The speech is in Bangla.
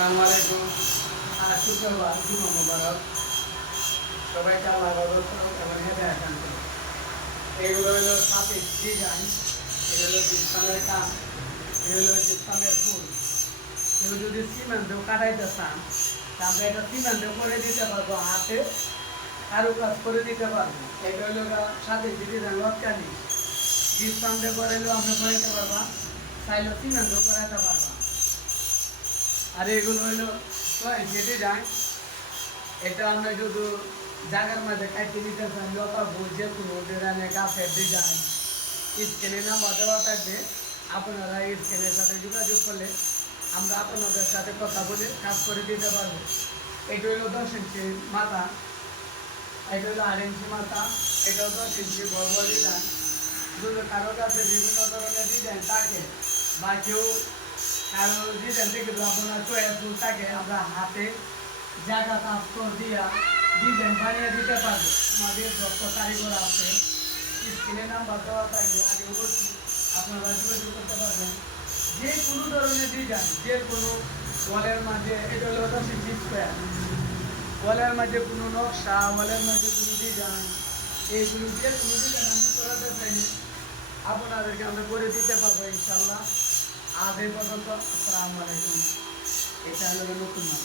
আসসালামাইকুম। শুক্রবার জুমা মোবারক। সবাইকে আল্লাহ রহমত করুক এবং হেদায়েত দান করুক। এগুলো হলো সাথে ডিজাইন, এগুলো হলো জিপসামের কাম, এগুলো হলো জিপসামের ফুল। কেউ যদি সিমেন্টও কাটাইতে চান তাহলে এটা সিমেন্টও করে দিতে পারবো, হাতে কারুকাজ করে দিতে পারবো। এটা হলো সাথে ডিজাইন লটকানি জিপসামটা করাইলেও আপনি করাইতে পারবা, চাইলেও সিমেন্টও করাইতে পারবা। আর এগুলো হইলো যেটি যায় এটা আমরা শুধু জায়গার মাঝে কাটতে নিতে চাই, লতা যে কোনো ডিজাইনে গাছের ডিজাইন স্ক্রিনে নাম্বার দেওয়া থাকবে। আপনারা স্ক্রিনের সাথে যোগাযোগ করলে আমরা আপনাদের সাথে কথা বলে কাজ করে দিতে পারবো। এটা হইলো 10 ইঞ্চি মাথা, এটা হলো 8 ইঞ্চি মাথা, এটাও 10 ইঞ্চি বড় ডিজাইন। যদি কারো কাছে বিভিন্ন ধরনের ডিজাইন থাকে বা কেউ কারো ডিজাইন থেকে আপনার চয়েসফুল থাকে, আমরা হাতে জায়গা কাজ দিয়া ডিজাইন বানিয়ে দিতে পারবো। আমাদের দক্ষ কারিগর আছে, স্ক্রিনে নাম্বার দেওয়া থাকবে, আগে বলছি আপনারা যোগাযোগ করতে পারবেন। যে কোনো ধরনের ডিজাইন, যে কোনো ওয়ালের মাঝে, এটা হলো 10 ইঞ্চি স্কোয়ার, ওয়ালের মাঝে কোনো নকশা, ওয়ালের মাঝে কোনো ডিজাইন, এইগুলো যে কোনো ডিজাইন আমি করাতে চাইলে আপনাদেরকে আমরা করে দিতে পারবো ইনশাল্লাহ। আজ এই পর্যন্ত। আসসালামু আলাইকুম। এটা হলো নতুন নাম।